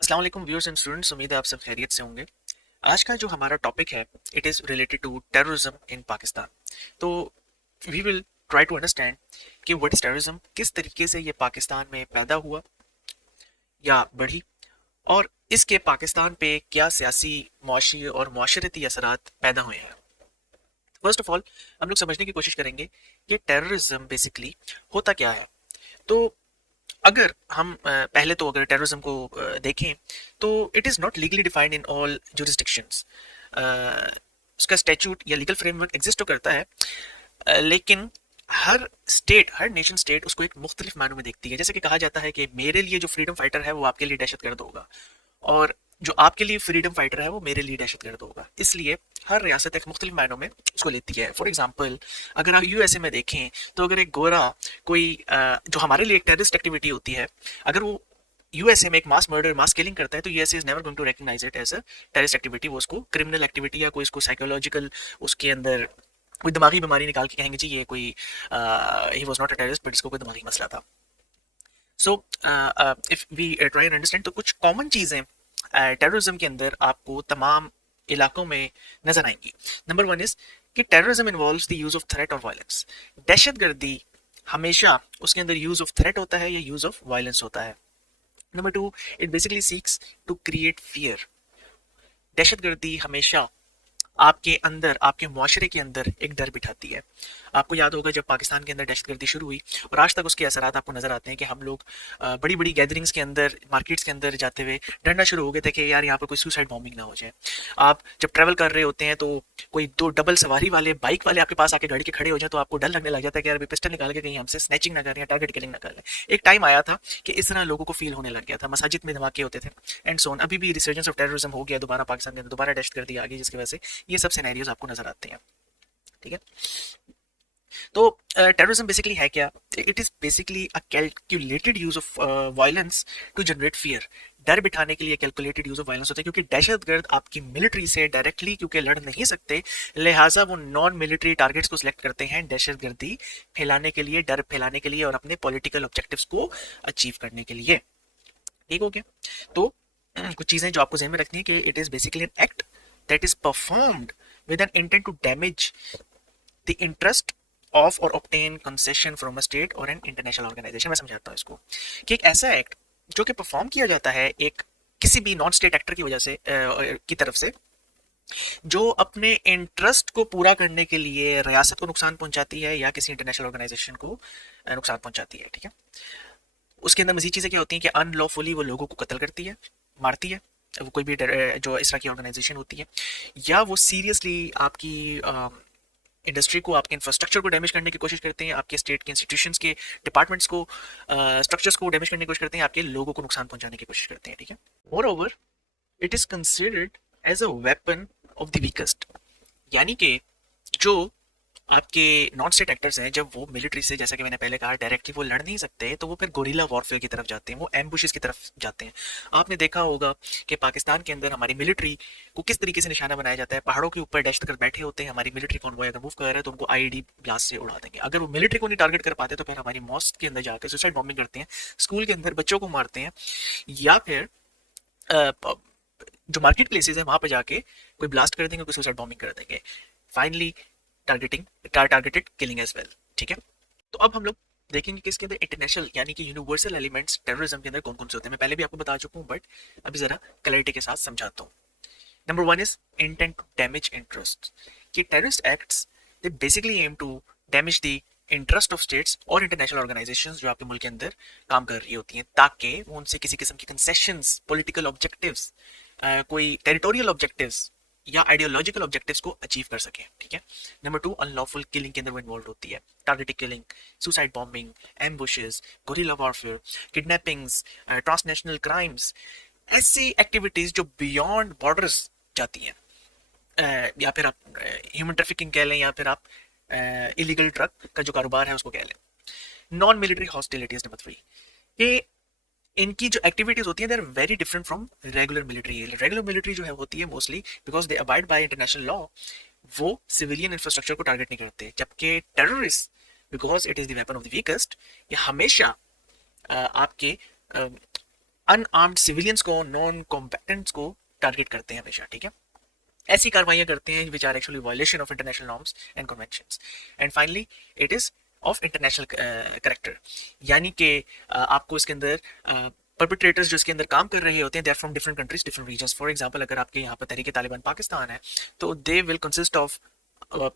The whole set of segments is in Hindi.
अस्सलाम वालेकुम व्यूअर्स एंड स्टूडेंट्स, उम्मीद है आप सब खैरियत से होंगे। आज का जो हमारा टॉपिक है it is related to terrorism in Pakistan. तो we will try to understand कि व्हाट इज़ टेररिज्म, किस तरीके से ये पाकिस्तान में पैदा हुआ या बढ़ी, और इसके पाकिस्तान पे क्या सियासी, मुआशी और मुआशरती असरात पैदा हुए हैं। फर्स्ट ऑफ ऑल हम लोग समझने की कोशिश करेंगे कि टेररिज्म बेसिकली होता क्या है। तो अगर हम पहले तो अगर टेररिज्म को देखें तो it is not legally defined in all jurisdictions. उसका स्टैट्यूट या लीगल फ्रेमवर्क एग्जिस्ट तो करता है, लेकिन हर स्टेट, हर नेशन स्टेट उसको एक मुख्तलिफ मानों में देखती है। जैसे कि कहा जाता है कि मेरे लिए जो फ्रीडम फाइटर है वो आपके लिए दहशतगर्द होगा, और जो आपके लिए फ्रीडम फाइटर है वो मेरे लिए दहशतगर्द होगा। इसलिए हर रियासत एक मुख्तलिफ मायनों में उसको लेती है। फॉर एग्जाम्पल, अगर आप यूएसए में देखें तो अगर एक गोरा कोई जो हमारे लिए एक टेररिस्ट एक्टिविटी होती है, अगर वो यूएसए में एक मास मर्डर, मास किलिंग करता है, तो USA is never going to recognise it as a terrorist activity. वो उसको क्रिमिनल एक्टिविटी या कोई इसको साइकोलॉजिकल, उसके अंदर कोई दिमागी बीमारी निकाल के कहेंगे जी ये कोई he was not a terrorist, but इसको कोई दिमागी मसला था। So if we try and understand, तो कुछ कॉमन चीज़ें टेररिज्म के अंदर आपको तमाम इलाकों में नजर आएंगी। नंबर वन इज कि terrorism involves the use of threat और वायलेंस। दहशतगर्दी हमेशा उसके अंदर यूज ऑफ थ्रेट होता है या यूज ऑफ वायलेंस होता है। Number two, it basically seeks to create fear. दहशतगर्दी हमेशा आपके अंदर, आपके मुआशरे के अंदर एक डर बिठाती है। आपको याद होगा जब पाकिस्तान के अंदर दहशतगर्दी शुरू हुई और आज तक उसके असरात आपको नजर आते हैं कि हम लोग बड़ी बड़ी गैदरिंग्स के अंदर, मार्केट्स के अंदर जाते हुए डरना शुरू हो गए थे कि यार यहाँ पर कोई सुसाइड बॉम्बिंग ना हो जाए। आप जब ट्रैवल कर रहे होते हैं तो कोई दो डबल सवारी वाले, बाइक वाले आपके पास आके गाड़ी के खड़े हो जाए तो आपको डर लगने लग जाता है कि यार अभी पिस्टल निकाल के कहीं हमसे स्नैचिंग ना करें या टारगेट किलिंग ना करें। एक टाइम आया था कि इस तरह लोगों को फील होने लग गया था, मसाजिद में धमाके होते थे एंड सो ऑन। अभी भी रिसर्जेंस ऑफ टेररिज्म हो गया दोबारा पाकिस्तान के अंदर, दोबारा दहशतगर्दी आ गई, जिसकी वजह से ये सब सिनेरियोज आपको नजर आते हैं। ठीक है। तो टेररिज्म बेसिकली है क्या? It is basically a calculated use of violence to generate fear. डर बिठाने के लिए कैलकुलेटेड यूज ऑफ वायलेंस होता है, क्योंकि दहशतगर्द आपकी मिलिट्री से डायरेक्टली क्योंकि लड़ नहीं सकते, लिहाजा वो नॉन मिलिट्री टारगेट्स को सिलेक्ट करते हैं दहशतगर्दी फैलाने के लिए, डर फैलाने के लिए और अपने पॉलिटिकल ऑब्जेक्टिव्स को अचीव करने के लिए। ठीक हो गया? तो कुछ चीजें जो आपको ध्यान में रखनी है कि it is basically an act that is performed with an intent to damage the interest of और obtain concession from a state और एन इंटरनेशनल ऑर्गेनाइजेशन। मैं समझाता हूँ इसको कि एक ऐसा एक्ट जो कि परफॉर्म किया जाता है एक किसी भी नॉन स्टेट एक्टर की वजह से, की तरफ से, जो अपने इंटरेस्ट को पूरा करने के लिए रियासत को नुकसान पहुंचाती है या किसी इंटरनेशनल ऑर्गेनाइजेशन को नुकसान पहुंचाती है। ठीक है। उसके अंदर मजीद चीज़ें क्या होती हैं कि अनलॉफुली वो लोगों को कत्ल करती है, मारती है, वो कोई भी जो इस तरह की ऑर्गेनाइजेशन होती है, या वो सीरियसली आपकी इंडस्ट्री को, आपके इंफ्रास्ट्रक्चर को डैमेज करने की कोशिश करते हैं, आपके स्टेट के इंस्टीट्यूशंस के डिपार्टमेंट्स को, स्ट्रक्चर्स को डैमेज करने की कोशिश करते हैं, आपके लोगों को नुकसान पहुंचाने की कोशिश करते हैं। ठीक है। More, it is considered as a weapon of the weakest. यानी कि जो आपके नॉन स्टेट एक्टर्स हैं, जब वो मिलिट्री से, जैसा कि मैंने पहले कहा, डायरेक्टली वो लड़ नहीं सकते, तो वो फिर गोरिल्ला वॉरफेयर की तरफ जाते हैं, वो एम्बुशेस की तरफ जाते हैं। आपने देखा होगा कि पाकिस्तान के अंदर हमारी मिलिट्री को किस तरीके से निशाना बनाया जाता है। पहाड़ों के ऊपर दहशतगर्द बैठे होते हैं, हमारी मिलिट्री कॉन्वॉय अगर मूव कर रहा है तो उनको आईईडी ब्लास्ट से उड़ा देंगे। अगर वो मिलिट्री को नहीं टारगेट कर पाते तो फिर हमारी मॉस्क के अंदर जाकर सुसाइड बॉम्बिंग करते हैं, स्कूल के अंदर बच्चों को मारते हैं, या फिर जो मार्केट प्लेसेस है वहां पर जाके कोई ब्लास्ट कर देंगे, कोई सुसाइड बॉम्बिंग कर देंगे। Finally targeting, targeted killing as well. ठीक है। तो अब हम लोग देखेंगे कि इसके अंदर इंटरनेशनल यानी कि यूनिवर्सल एलिमेंट्स टेररिज्म के अंदर कौन कौन से होते हैं। मैं पहले भी आपको बता चुका हूँ, बट अभी जरा क्लैरिटी के साथ समझाता हूँ। Number one is intent to damage interest. कि terrorist acts they basically aim to damage the interest of states और इंटरनेशनल ऑर्गेनाइजेशंस जो आपके मुल्क के अंदर काम कर रही होती हैं, ताकि वो उनसे किसी किस्म की कंसेशंस, पॉलिटिकल ऑब्जेक्टिव्स, कोई टेरिटोरियल ऑब्जेक्टिव्स या आइडियोलॉजिकल ऑब्जेक्टिव्स को अचीव कर सके। ठीक है। नंबर टू, अनलॉफुल किलिंग के अंदर वो इन्वॉल्व होती है, targeted killing, suicide bombing, ambushes, guerrilla warfare, kidnappings, transnational crimes, ऐसी एक्टिविटीज जो बियॉन्ड बॉर्डर्स जाती हैं, या फिर आप ह्यूमन ट्रैफिकिंग कह लें, या फिर आप इलीगल ड्रग का जो कारोबार है उसको कह लें। Non military hostilities number three, कि इनकी जो एक्टिविटीज होती है they are very different from regular military. Regular military जो है होती है mostly because they abide by international law, वो सिविलियन इंफ्रास्ट्रक्चर को टारगेट नहीं करते, जबकि terrorist, because it is the weapon of the weakest, ये हमेशा आपके अनआर्म्ड सिविलियंस को, नॉन कॉम्बैटेंट्स को टारगेट करते हैं हमेशा, ठीक है। ऐसी कार्रवाइयां करते हैं which are actually violation of international norms and conventions. And finally it is of international character, यानी कि आपको इसके अंदर परपिट्रेटर्स जो इसके अंदर काम कर रहे होते हैं they are from different countries, different regions. For example अगर आपके यहाँ पर तहरीक तालिबान पाकिस्तान है तो they will consist of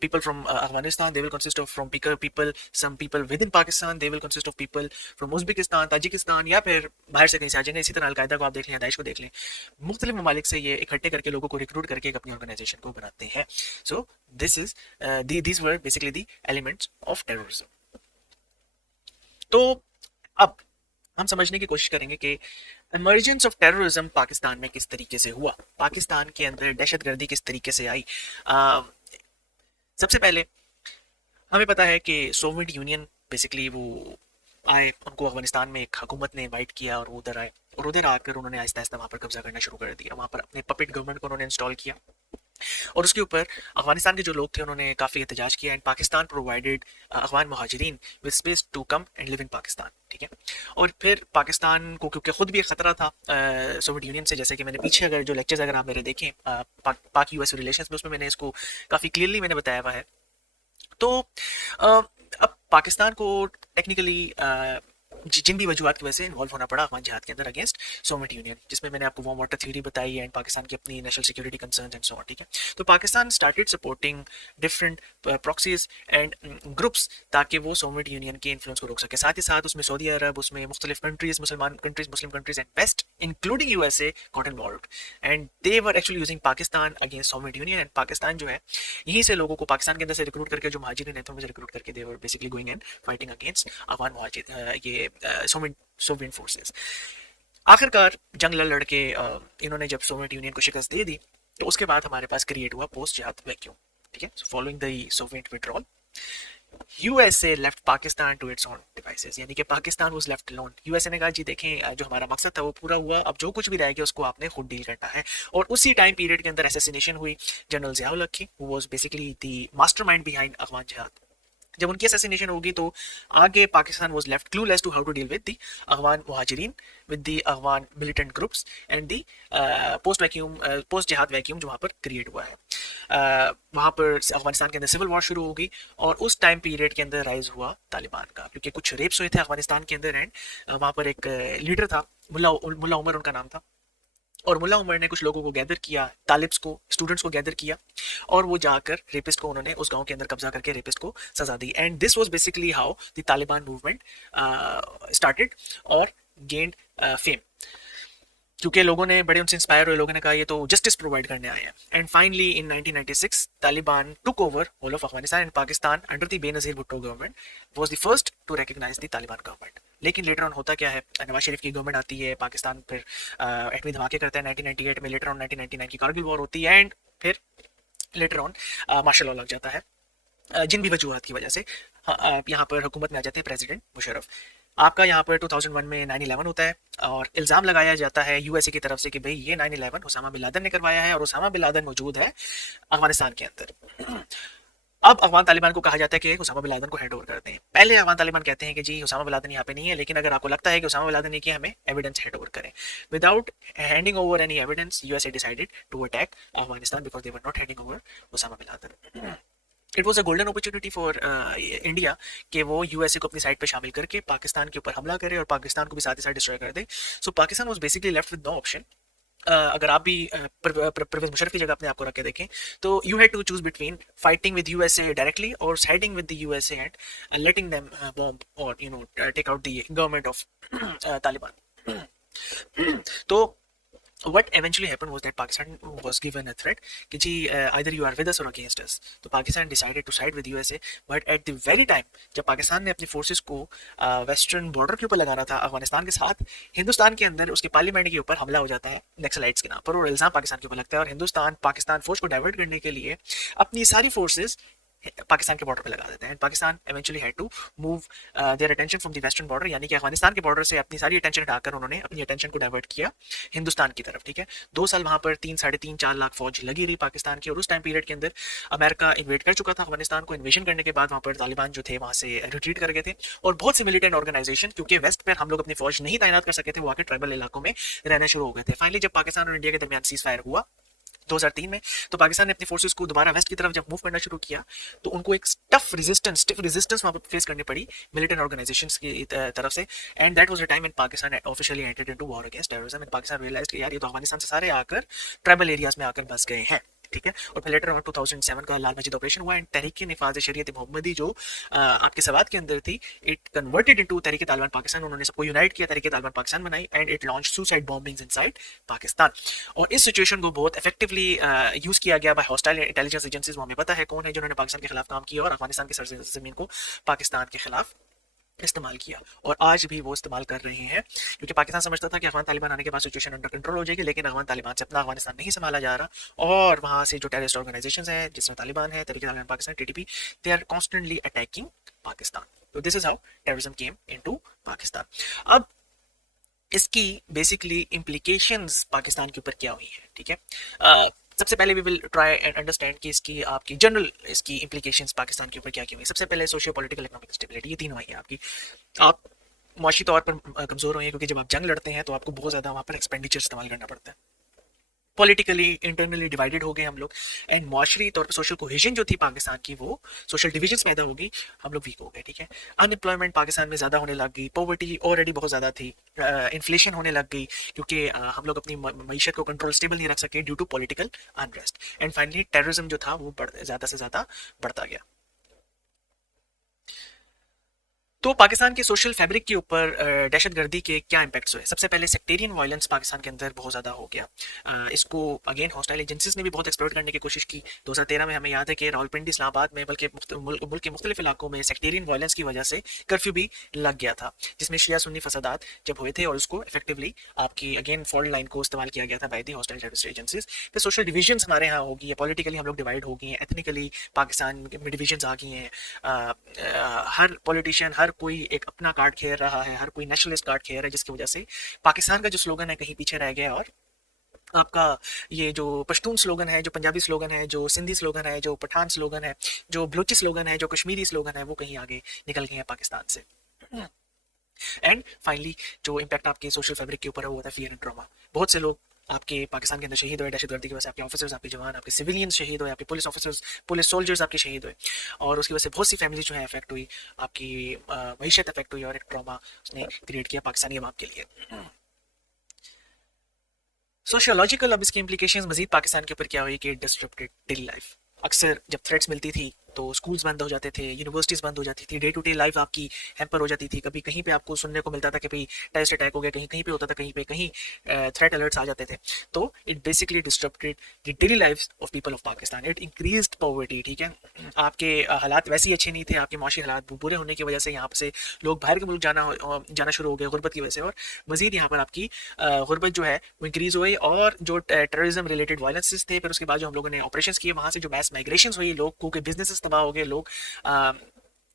people from Afghanistan, they will consist of from people, some people within Pakistan, they will consist of people from Uzbekistan, Tajikistan, या फिर बाहर से कहीं से आ जाएंगे। इसी तरह अलकायदा को आप देख लें, दाइश को देख लें, मुख्तलिफ ममालिक से ये इकट्ठे करके लोगों को रिक्रूट करके एक अपनी ऑर्गेनाइजेशन को बनाते हैं। So this is these were basically the elements of terrorism. तो अब हम समझने की कोशिश करेंगे कि इमर्जेंस ऑफ टेररिज्म पाकिस्तान में किस तरीके से हुआ, पाकिस्तान के अंदर दहशतगर्दी किस तरीके से आई। सबसे पहले हमें पता है कि सोवियत यूनियन बेसिकली वो आए, उनको अफगानिस्तान में एक हुकूमत ने इनवाइट किया और वो उधर आए, और उधर आकर उन्होंने आहिस्ता आहिस्ता वहाँ पर कब्जा करना शुरू कर दिया। वहाँ पर अपने पपेट गवर्नमेंट को उन्होंने इंस्टॉल किया और उसके ऊपर अफगानिस्तान के जो लोग थे उन्होंने काफ़ी एहतजाज किया। एंड पाकिस्तान प्रोवाइडेड अफगान मुहाजिरीन with space to come and live in Pakistan, ठीक है। और फिर पाकिस्तान को क्योंकि खुद भी एक ख़तरा था सोवियत यूनियन से, जैसे कि मैंने पीछे अगर जो लेक्चर्स अगर आप मेरे देखें पाक यूएस रिलेशंस में, उसमें मैंने इसको काफ़ी क्लियरली मैंने बताया हुआ है। तो अब पाकिस्तान को टेक्निकली जिन भी वजूहत की वजह से इन्वॉल्व होना पड़ा अफगान जिहाद के अंदर अगेंस्ट सोवियत यूनियन, जिसमें मैंने आपको वार्म वाटर थ्योरी बताई एंड पाकिस्तान की अपनी national security concerns and so on, ठीक है। तो Pakistan started supporting different proxies and groups ताकि वो सोवियत यूनियन के इन्फ्लुएंस को रोक सके। साथ ही साथ उसमें सऊदी अरब, उसमें मुख्तलिफ कंट्रीज, मुसलमान countries, Muslim countries and west including USA got involved and they were actually using Pakistan against Soviet Union. And Pakistan जो है यहीं से लोगों को पाकिस्तान के अंदर से रिक्रूट करके, जो महाजिरीन हैं उनमें से रिक्रूट करके they were basically going and fighting against Afghan मुहाजिर ये सोवियत फोर्सेस। आखिरकार जंग लड़ के इन्होंने जब सोवियत यूनियन को शिकस्त दे दी तो उसके बाद हमारे पास क्रिएट हुआ पोस्ट जिहाद वैक्यूम, ठीक है। Following the Soviet withdrawal USA left Pakistan to its own devices, यानी कि Pakistan was left alone. USA ने कहा जी देखें जो हमारा मकसद था वो पूरा हुआ, अब जो कुछ भी रहेगा उसको आपने खुद डील करना है। और उसी टाइम पीरियड के अंदर असैसिनेशन हुई जनरल ज़ियाउल हक की, who was basically the mastermind behind Afghan jihad. जब उनकी असैसिनेशन होगी तो आगे Pakistan was left clueless to how to deal with the Afghan मुहाजिरीन, with the Afghan militant groups and the post jihad vacuum जो वहाँ पर क्रिएट हुआ है। वहाँ पर अफगानिस्तान के अंदर सिविल वॉर शुरू हो गई और उस टाइम पीरियड के अंदर राइज हुआ तालिबान का, क्योंकि कुछ रेप्स हुए थे अफगानिस्तान के अंदर। एंड वहाँ पर एक लीडर था, मुल्ला उमर उनका नाम था, और मुल्ला उमर ने कुछ लोगों को गैदर किया, तालिब्स को, स्टूडेंट्स को गैदर किया, और वो जाकर रेपिस्ट को उन्होंने उस गांव के अंदर कब्जा करके रेपिस्ट को सजा दी। And this was basically how the Taliban movement started और गेन्ड फेम, क्योंकि लोगों ने बड़े उनसे इंस्पायर हुए, लोगों ने कहा ये तो जस्टिस प्रोवाइड करने आए हैं। And finally in 1996 Taliban took over whole of Afghanistan and Pakistan under the Benazir Bhutto government was the first to recognise the Taliban government. लेकिन लेटर ऑन होता क्या है, नवाज शरीफ की गवर्नमेंट आती है, पाकिस्तान फिर एटमी धमाके करता है 1998 में, लेटर ऑन 1999 की कारगिल वॉर होती है, एंड फिर लेटर ऑन मार्शल लॉ लग जाता है जिन भी वजूहत की वजह से। यहाँ पर हुकूमत में आ जाते हैं प्रेसिडेंट मुशर्रफ। आपका यहाँ पर 2001 में 9/11 होता है और इल्ज़ाम लगाया जाता है यूएसए की तरफ से कि भाई ये 9/11 उसामा बिन लादेन ने करवाया है और उसामा बिन लादेन मौजूद है अफगानिस्तान के अंदर। अब अफगान तालिबान को कहा जाता है कि उसामा बिन लादेन को हैंड ओवर करते हैं। पहले अफगान तालिबान कहते हैं कि जी उसामा बिन लादेन यहाँ पे नहीं है, लेकिन अगर आपको लगता है कि उसामा बिन लादेन ने किया, हमें एविडेंस हैंड ओवर करें। Without handing over any evidence USA decided to attack Afghanistan because they were not handing over Osama bin Laden. It was a golden opportunity for India कि वो यूएसए को अपनी साइड पे शामिल करके पाकिस्तान के ऊपर हमला करे और पाकिस्तान को भी साथ ही साथ डिस्ट्रॉय कर दे। So Pakistan was basically left with no option. अगर आप भी परवेज मुशर्रफ की जगह अपने आप को रख के देखें तो you had to choose between fighting with USA directly और siding with the USA and letting them bomb और you know take out the government of Taliban. तो what eventually happened was that Pakistan was given a threat कि जी either you are with us or against us। तो Pakistan decided to side with USA, but at the very time जब पाकिस्तान ने अपनी फोर्सेस को वेस्टर्न बॉर्डर के ऊपर लगाना था अफगानिस्तान के साथ, हिंदुस्तान के अंदर उसके पार्लियामेंट के ऊपर हमला हो जाता है नक्सलाइट्स के नाम पर और इल्ज़ाम पाकिस्तान के ऊपर लगता है और हिंदुस्तान पाकिस्तान फोर्स को डाइवर्ट करने के लिए अपनी सारी फोर्सेस पाकिस्तान के बॉर्डर पे लगा देते हैं। Pakistan eventually had to move their attention from the western border, यानी कि अफगानिस्तान के बॉर्डर से अपनी सारी अटेंशन हटाकर उन्होंने अपनी अटेंशन को डाइवर्ट किया हिंदुस्तान की तरफ। ठीक है, 2 साल वहां पर 3 साढ़े 3 4 लाख फौज लगी रही पाकिस्तान की, और उस टाइम पीरियड के अंदर अमेरिका इन्वेट कर चुका था अफगानिस्तान को। इन्वेजन करने के बाद वहां पर तालिबान जो थे वहां से रिट्रीट कर गए थे, और बहुत से मिलिटेंट ऑर्गेनाइजेशन, क्योंकि वेस्ट पर हम लोग अपनी फौज नहीं तैनात कर सके थे, वो आके ट्राइबल इलाकों में रहना शुरू हो गए थे। फाइनली जब पाकिस्तान और इंडिया के दरमियान सीज फायर हुआ 2003 में, तो पाकिस्तान ने अपनी फोर्सेस को दोबारा वेस्ट की तरफ जब मूव करना शुरू किया, तो उनको एक स्टिफ रेजिस्टेंस वहां पर फेस करनी पड़ी मिलिटेंट ऑर्गेनाइजेशंस की तरफ से। And that was the time when Pakistan officially entered into war against terrorism, and Pakistan realised कि यार ये तो अफगानिस्तान से सारे आकर ट्राइबल एरियाज में आकर बस गए हैं। ठीक है, और फिर लेटर ऑन 2007 का लाल मस्जिद ऑपरेशन हुआ, एंड तहरीक निफाज शरीयत मोहम्मदी जो आपके सवाद के अंदर थी, इट कन्वर्टेड इनटू तहरीक तालिबान पाकिस्तान। उन्होंने सबको यूनाइट किया, तहरीक तालिबान पाकिस्तान बनाई, and it launch suicide bombings inside Pakistan. और इस सिचुएशन को बहुत इफेक्टिवली यूज किया गया बाय हॉस्टाइल इंटेलिजेंस एजेंसीज। वो हमें पता है कौन है जिन्होंने पाकिस्तान के खिलाफ काम किया और अफगानिस्तान की सरजमीन को पाकिस्तान के खिलाफ इस्तेमाल किया, और आज भी वो इस्तेमाल कर रहे हैं, क्योंकि पाकिस्तान समझता था कि अफगान तालिबान आने के बाद सिचुएशन अंडर कंट्रोल हो जाएगी, लेकिन अफगान तालिबान से अपना अफगानिस्तान नहीं संभाला जा रहा, और वहां से जो टेररिस्ट ऑर्गेनाइजेशंस हैं जिसमें तालिबान है, Tehrik Taliban Pakistan TTP, they are constantly attacking Pakistan. तो this is how terrorism came into Pakistan. अब इसकी बेसिकली इम्प्लीकेशंस पाकिस्तान के ऊपर क्या हुई है, ठीक है। सबसे पहले we will try and understand कि इसकी आपकी जनरल इसकी इम्प्लीकेशंस पाकिस्तान के ऊपर क्या क्या हुई। सबसे पहले सोशियो पॉलिटिकल इकोनॉमिक स्टेबिलिटी, ये तीनों आई है आपकी। आप मुआशी तौर पर कमजोर हुए हैं, क्योंकि जब आप जंग लड़ते हैं तो आपको बहुत ज्यादा वहां पर एक्सपेंडिचर इस्तेमाल करना पड़ता है। पॉलिटिकली इंटरनली डिवाइडेड हो गए हम लोग, एंड मुआशरी तौर पर सोशल कोहेजन जो थी पाकिस्तान की, वो सोशल डिविजन्स पैदा हो गई, हम लोग वीक हो गए। ठीक है, अनएम्प्लॉयमेंट पाकिस्तान में ज़्यादा होने लग गई, पॉवर्टी ऑलरेडी बहुत ज़्यादा थी, इन्फ्लेशन होने लग गई, क्योंकि हम लोग अपनी मीशत को कंट्रोल स्टेबल नहीं रख सके due to political unrest, and finally terrorism जो था वो ज़्यादा से ज़्यादा बढ़ता गया। तो पाकिस्तान के सोशल फैब्रिक के ऊपर दहशतगर्दी के क्या इंपैक्ट्स हुए। सबसे पहले सेक्टेरियन वायलेंस पाकिस्तान के अंदर बहुत ज़्यादा हो गया। इसको अगेन हॉस्टाइल एजेंसीज ने भी बहुत एक्सप्लोर करने की कोशिश की। 2013 में हमें याद है कि रावलपिंडी इस्लामाबाद में बल्कि मुल्क के मुख्तलिफ इलाकों में सेक्टेरियन वायलेंस की वजह से कर्फ्यू भी लग गया था, जिसमें शिया सुन्नी फसादात जब हुए थे, और उसको इफेक्टिवली आपकी अगेन फॉल्ट लाइन को इस्तेमाल किया गया था by the hostile terrorist agencies. फिर सोशल डिविजन हमारे यहाँ होगी, पॉलिटिकली हम लोग डिवाइड हो गए हैं, एथनिकली पाकिस्तान में डिविजन आ गई हैं। हर पॉलिटिशियन, हर कोई एक अपना कार्ड खेल रहा है, हर कोई नेशनलिस्ट कार्ड खेल रहा है, जिसकी वजह से पाकिस्तान का जो स्लोगन है कहीं पीछे रह गया, और आपका ये जो पश्तून स्लोगन है, जो पंजाबी स्लोगन है, जो सिंधी स्लोगन है, जो पठान स्लोगन है, जो बलूची स्लोगन है, जो कश्मीरी स्लोगन है, वो कहीं आगे निकल गए हैं पाकिस्तान से। एंड फाइनली जो इम्पैक्ट आपके सोशल फैब्रिक के ऊपर है वो होता है फियर एंड ट्रॉमा। बहुत से लोग आपके पाकिस्तान के अंदर शहीद हुए दहशतगर्दी की वजह से, आपके ऑफिसर्स, आपके जवान, आपके सिविलियंस शहीद हुए, आपके पुलिस ऑफिसर्स, पुलिस सोल्जर्स आपके शहीद हुए, और उसकी वजह से बहुत सी फैमिली जो है अफेक्ट हुई, आपकी मीशत अफेक्ट हुई, और एक ट्रॉमा उसने क्रिएट किया पाकिस्तानी अवाम के लिए। सोशियोलॉजिकल अब इसकी इम्प्लीकेशंस मजीद पाकिस्तान के ऊपर क्या हुई कि डिस्टर्बेड डेली लाइफ। अक्सर जब थ्रेट्स मिलती थी तो स्कूल्स बंद हो जाते थे, यूनिवर्सिटीज़ बंद हो जाती थी, डे टू डे लाइफ आपकी हैम्पर हो जाती थी। कभी कहीं पे आपको सुनने को मिलता था कि भाई टेररिस्ट अटैक हो गया, कहीं कहीं पे होता था, कहीं पे कहीं थ्रेट अलर्ट्स आ जाते थे। तो it basically disturbed the daily life of people of Pakistan, it increased poverty. ठीक है, आपके हालात वैसे ही अच्छे नहीं थे, आपके माशी हालात बुरे होने की वजह से यहाँ से लोग बाहर के मुल्क जाना शुरू हो गए गुर्बत की वजह से, और मजीद यहाँ पर आपकी गुर्बत जो है वो इंक्रीज हुई, और जो टेररिज्म रिलेटेड वायलेंसेस थे, फिर उसके बाद जो हम लोगों ने ऑपरेशन किए, वहाँ से जो मैस माइग्रेशन हुई, लोगों के बिजनेस तबाह हो गए, लोग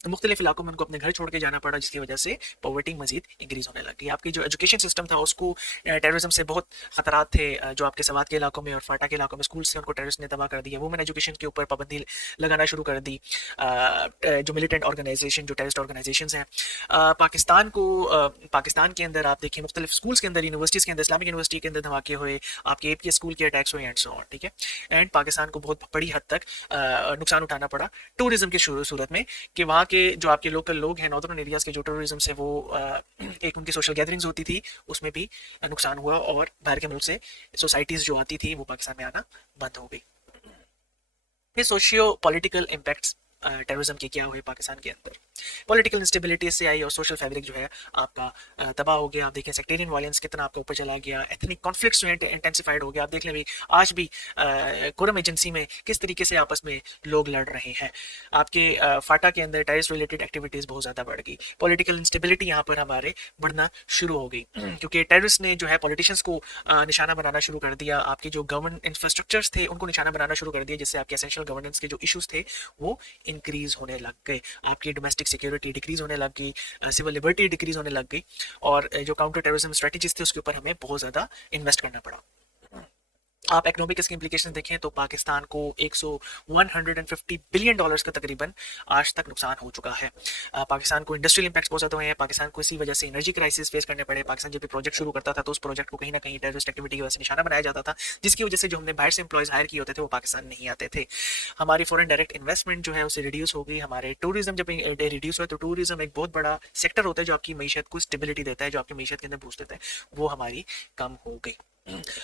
मुख्तलिफ इलाकों में उनको अपने घर छोड़ के जाना पड़ा, जिसकी वजह से पॉवर्टी मजीद इंक्रीज होने लगी। आपकी जो एजुकेशन सिस्टम था उसको टेररिज्म से बहुत खतरात थे, जो आपके सवात के इलाकों में और फाटा के इलाकों में स्कूल से उनको टेररिस्ट ने तबाह कर दिया। वुमेन एजुकेशन के ऊपर पाबंदी लगाना शुरू कर दी। जो मिलिटेंट ऑर्गेनाइजेशन, जो टेररिस्ट ऑर्गेनाइजेशन हैं पाकिस्तान के अंदर, आप देखिए मुख्तलिफ स्कूल्स के अंदर, यूनिवर्सिटीज़ के अंदर, इस्लामिक यूनिवर्सिटी के अंदर धमाके हुए, आपके APS स्कूल के अटैक्स हुए, एंड सो ऑन। ठीक है, एंड पाकिस्तान को बहुत बड़ी हद तक नुकसान उठाना पड़ा टूरिज्म की सूरत में, कि वहाँ के जो आपके लोकल लोग हैं नॉर्दर्न एरियाज के, जो टूरिज्म से वो एक उनकी सोशल गैदरिंग्स होती थी, उसमें भी नुकसान हुआ, और बाहर के मुल्क से सोसाइटीज़ जो आती थी वो पाकिस्तान में आना बंद हो गई। फिर सोशियो पॉलिटिकल इम्पैक्ट्स टेररिज्म के क्या हुए पाकिस्तान के अंदर। पॉलिटिकल इंस्टेबिलिटी से आई, और सोशल फैब्रिक जो है आपका तबाह हो गया। आप देखें सेक्टेरियन वायलेंस कितना आपका ऊपर चला गया, एथनिक कॉन्फ्लिक्ट्स जो है इंटेंसिफाइड हो गया। आप देख लें भी आज भी कुरम एजेंसी में किस तरीके से आपस में लोग लड़ रहे हैं। आपके फाटा के अंदर टेररिस्ट रिलेटेड एक्टिविटीज़ बहुत ज़्यादा बढ़ गई। पॉलिटिकल इंस्टेबिलिटी यहाँ पर हमारे बढ़ना शुरू हो गई, क्योंकि टेररिस्ट ने जो है पॉलिटिशियंस को निशाना बनाना शुरू कर दिया। आपके जो गवर्नमेंट इंफ्रास्ट्रक्चर्स थे उनको निशाना बनाना शुरू कर दिया, जिससे आपके एसेंशियल गवर्नेंस के जो इशूज़ थे वो इंक्रीज होने लग गए, आपकी डोमेस्टिक सिक्योरिटी डिक्रीज होने लग गई, सिविल लिबर्टी डिक्रीज होने लग गई, और जो काउंटर टेररिज्म स्ट्रेटजीज थे उसके ऊपर हमें बहुत ज़्यादा इन्वेस्ट करना पड़ा। आप इकोनॉमिक इसकी इम्प्लीकेशन देखें तो पाकिस्तान को 150 बिलियन डॉलर्स का तकरीबन आज तक नुकसान हो चुका है। पाकिस्तान को इंडस्ट्रियल इंपैक्ट्स बहुत ज़्यादा हुए हैं, पाकिस्तान को इसी वजह से एनर्जी क्राइसिस फेस करने पड़े। पाकिस्तान जब भी प्रोजेक्ट शुरू करता था तो उस प्रोजेक्ट को कहीं ना कहीं टेररिस्ट एक्टिविटी की वजह से निशाना बनाया जाता था, जिसकी वजह से जो हमने बाहर से एम्प्लॉयज़ हायर किए होते थे वो पाकिस्तान नहीं आते थे। हमारी फॉरेन डायरेक्ट इन्वेस्टमेंट जो है उसे रिड्यूस हो गई। हमारे टूरिज्म जब रिड्यूस हुआ तो टूरिज्म एक बहुत बड़ा सेक्टर होता है जो आपकी मीशत को स्टेबिलिटी देता है, जो आपकी मीशत के अंदर बूस्ट देता है, वो हमारी कम हो गई।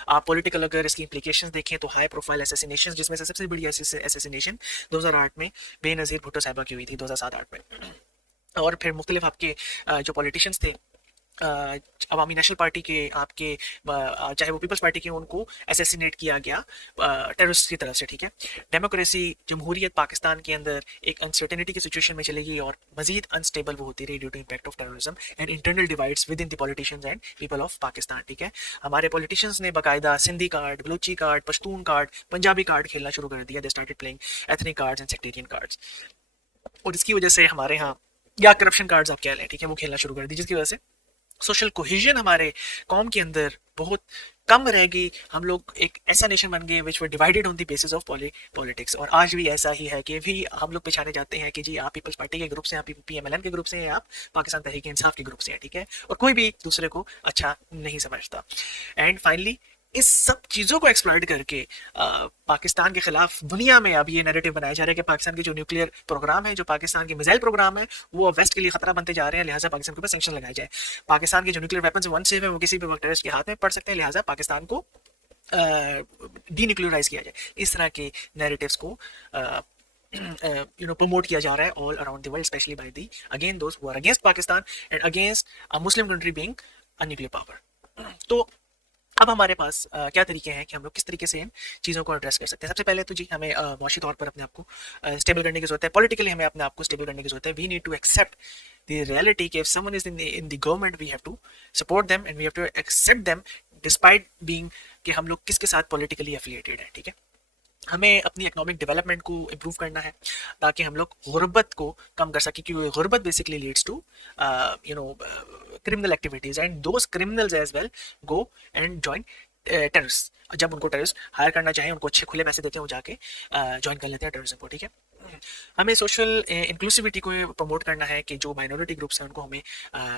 आप पॉलिटिकल अगर इसकी इंप्लीकेशंस देखें तो हाई प्रोफाइल एसेसिनेशन, जिसमें से सबसे बड़ी एसेसिनेशन 2008 में बेनज़ीर भुट्टो साहिबा की हुई थी, 2007-8 में। और फिर मुख्तलिफ आपके जो पॉलिटिशियंस थे, अवामी नेशनल पार्टी के, आपके चाहे वो पीपल्स पार्टी के, उनको असैसिनेट किया गया टेररिस्ट की तरफ से, ठीक है। डेमोक्रेसी, जमहूरियत पाकिस्तान के अंदर एक अनसर्टेनिटी की सिचुएशन में चली गई और मजीद अनस्टेबल वो होती रही due to impact of terrorism and internal divides within the politicians and people of Pakistan, ठीक है। हमारे पॉलिटिशियंस ने बाकायदा Sindhi card, Baluchi card, Pashtun card, Punjabi card खेलना शुरू कर दिया। They started playing ethnic cards and sectarian cards, और इसकी वजह से हमारे यहाँ, या करप्शन कार्ड्स आप कह लें, ठीक है, वो खेलना शुरू कर दी, जिसकी वजह से सोशल कोहेजन हमारे कौम के अंदर बहुत कम रह गई। हम लोग एक ऐसा नेशन बन गए which were divided on the basis of politics, और आज भी ऐसा ही है कि भी हम लोग पहचाने जाते हैं कि जी आप पीपल्स पार्टी के ग्रुप से, आप PMLN के ग्रुप से हैं, आप पाकिस्तान तहरीक इंसाफ के ग्रुप से हैं, ठीक है, और कोई भी दूसरे को अच्छा नहीं समझता। एंड फाइनली इस सब चीज़ों को एक्सप्लॉइट करके पाकिस्तान के खिलाफ दुनिया में अब ये नैरेटिव बनाया जा रहा है कि पाकिस्तान के जो न्यूक्लियर प्रोग्राम है, जो पाकिस्तान के मिसाइल प्रोग्राम है, वो वेस्ट के लिए खतरा बनते जा रहे हैं, लिहाजा पाकिस्तान के ऊपर सैंक्शन लगाए जाए। पाकिस्तान के जो न्यूक्लियर वेपन्स वन सेफ है वो किसी भी वक्त टेररिस्ट के हाथ में पड़ सकते हैं, लिहाजा पाकिस्तान को डीन्यूक्लियराइज किया जाए। इस तरह के नैरेटिव्स को प्रमोट किया जा रहा है all around the world, specially by the again those who are against Pakistan and against a Muslim country being a nuclear power. तो अब हमारे पास क्या तरीके हैं कि हम लोग किस तरीके से इन चीज़ों को एड्रेस कर सकते हैं। सबसे पहले तो जी हमें मुआशी तौर पर अपने आप को स्टेबल करने की जरूरत है, पॉलिटिकली हमें अपने आप को स्टेबल करने की जरूरत है। We need to accept the reality कि if someone is in the government we have to support them and we have to accept them despite being कि हम लोग किसके साथ पॉलिटिकली एफिलिएटेड है, ठीक है। हमें अपनी इकोनॉमिक डेवलपमेंट को इम्प्रूव करना है ताकि हम लोग गुर्बत को कम कर सकें, क्योंकि गुर्बत basically leads to criminal activities and those criminals as well go and join terrorist. जब उनको टेररिस्ट हायर करना चाहें, उनको अच्छे खुले पैसे देते हैं, वो जाके ज्वाइन कर लेते हैं टेररिज्म को, ठीक है। हमें सोशल इंक्लूसिविटी को प्रमोट करना है कि जो माइनॉरिटी ग्रुप्स हैं उनको हमें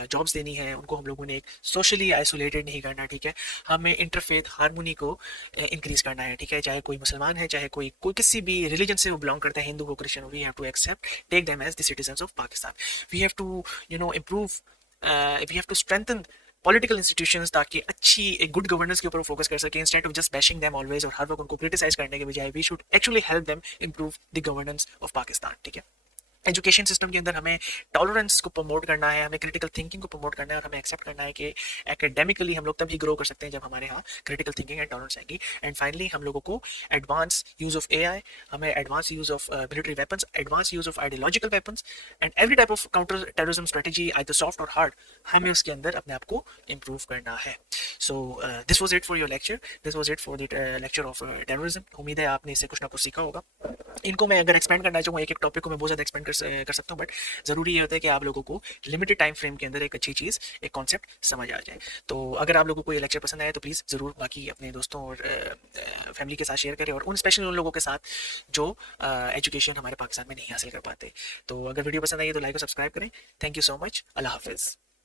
जॉब्स देनी है, उनको हम लोगों ने एक सोशली आइसोलेटेड नहीं करना, ठीक है। हमें इंटरफेथ हारमोनी को इंक्रीज करना है, ठीक है, चाहे कोई मुसलमान है, चाहे कोई कोई किसी भी रिलीजन से वो बिलोंग करता है, हिंदू हो, क्रिश्चियन हो, we have to accept take them as the citizens of Pakistan. We have to improve, we have to strengthen political institutions ताकि अच्छी एक गुड गवर्नेंस के ऊपर फोकस कर सके, instead of just bashing them always, और हर वक्त उनको क्रिटिसाइज करने के बजाय we should actually help them improve the governance of Pakistan, ठीक है। एजुकेशन सिस्टम के अंदर हमें टॉलरेंस को प्रमोट करना है, हमें क्रिटिकल थिंकिंग को प्रमोट करना है, और हमें एक्सेप्ट करना है कि एकेडमिकली हम लोग तभी ग्रो कर सकते हैं जब हमारे यहाँ क्रिटिकल थिंकिंग एंड टॉलरेंस आएगी। एंड फाइनली हम लोगों को एडवांस यूज ऑफ AI, हमें advance use of military weapons, advance use of ideological weapons and every type of counter terrorism strategy, either soft और हार्ड, हमें उसके अंदर अपने आप को इम्प्रूव करना है। So this was it for your lecture, this was it for the lecture of terrorism. उम्मीद है आपने इससे कुछ ना कुछ सीखा होगा। इनको मैं अगर एक्सपेंड करना चाहूँगा, एक एक टॉपिक को मैं बहुत ज़्यादा एक्सपेंड कर सकता हूँ, बट ज़रूरी ये होता है कि आप लोगों को लिमिटेड टाइम फ्रेम के अंदर एक अच्छी चीज़, एक कॉन्सेप्ट समझ आ जाए। तो अगर आप लोगों को ये लेक्चर पसंद आए तो प्लीज़ ज़रूर बाकी अपने दोस्तों और फैमिली के साथ शेयर करें, और स्पेशली उन लोगों के साथ जो एजुकेशन हमारे पाकिस्तान में नहीं हासिल कर पाते। तो अगर वीडियो पसंद आई तो लाइक और सब्सक्राइब करें। Thank you so much. अल्लाह हाफिज़।